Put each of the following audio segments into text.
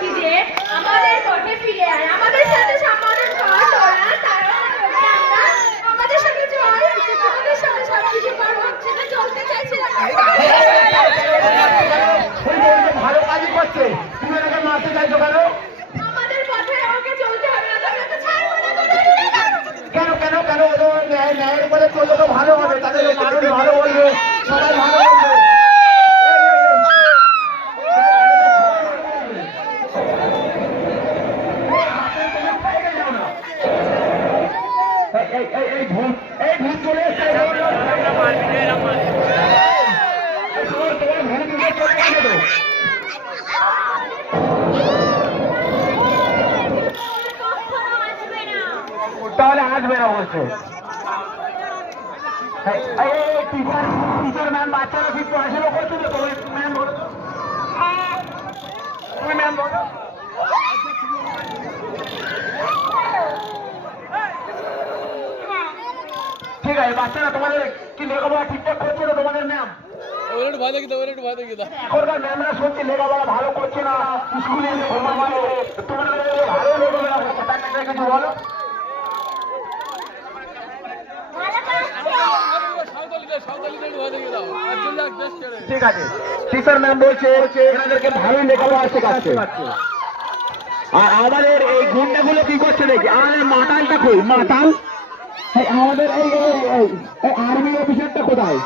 বলছি যে আমাদের মঠে ফিরে আয়, আমাদের সাথে সম্মানের খাওয়া তোরা তারা আমরা আমাদের সাথে চল, আমাদের সাথে সবকিছু পার হচ্ছে না, চলতে চাইছিলাম। ভালো কাজই করছে, তুমি এটাকে মারতে চাইছো কেন? আমাদের পথে আমাকে চলতে হবে না, তোমরা তো ছাড়বো না। কেন কেন কেন ন্যায়ের উপরে চললে তো ভালো হবে, তাদের মানুষ ভালো বলবে, সবাই ভালো বলবে। এই ভূত চলে এসছে, তাহলে আসবে না অবশ্যই। টিচার ম্যাম বাচ্চারা ঠিক পড়াশোনা করছে তো, তুমি ম্যাম বলো, তুমি ম্যাম বলো। ঠিক আছে, বাচ্চারা তোমাদের কি লেখাপড়া ঠিকঠাক করছে তো তোমাদের ম্যাম? এখনকার ম্যামরা সত্যি লেখাপড়া ভালো করছে না, স্কুলে এসে হোমওয়ার্ক করে, তোমরা ভালো লেখাপড়া করছে, তার নাকি কিছু বলো। ঠিক আছে, টিচার ম্যাম বলছে এনাদেরকে ভালোই লেখাপড়া শেখাচ্ছে। আর আমাদের এই গুন্ডাগুলো কি করছে দেখি, আমাদের মাতালটা কই? মাতাল আমাদের এই আর্মি অফিসারটা কোথায়?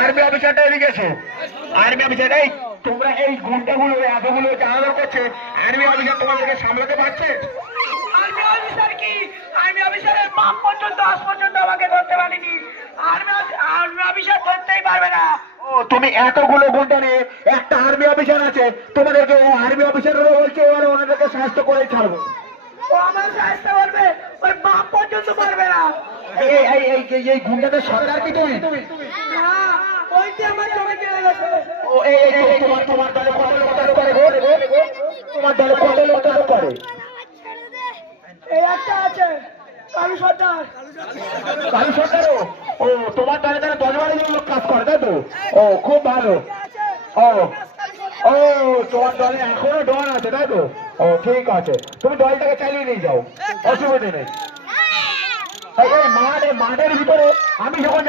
আর্মি অফিসারটা এদিকে এসো। আর্মি অফিসার, এই তোমরা এই গুন্ডাগুলো এতগুলো জানানো করছে, আর্মি অফিসার তোমাদেরকে সামলাতে পারছে? আর্মি অফিসার কি? আর্মি অফিসারের বাপ পর্যন্ত আজ পর্যন্ত আমাকে ধরতে পারেনি। আর্মি অফিসার ধরতেই পারবে না। ও, তুমি এতগুলো গুন্ডা নিয়ে একটা আর্মি অফিসার আছে, তোমাদেরকে আর্মি অফিসাররা বলছে এবারে ওনাদেরকে সাহায্য করে ছাড়বো। ও আমার সাহায্য করবে, ওই বাপ পর্যন্ত পারবে না। এই গুন্ডাদের সরকার কি তুমি? না, ওইটি আমার জমি কেড়ে গেছে। ও তোমার দলে কত লোক করে? তোমার দলে কত লোক করে? এই একটা আছে, কালু সর্দার। কালু সরকারও? ও, তোমার দলে তারা 10-12 লোক কাজ করে, তাই তো? ও, খুব ভালো। ও ও তোমার দলে এখনো ডন আছে, তাই তো? ও, ঠিক আছে, তুমি দলটাকে চালিয়ে নিয়ে যাও, অসুবিধা নেই। এই মাঠের ভিতরে আমি যখন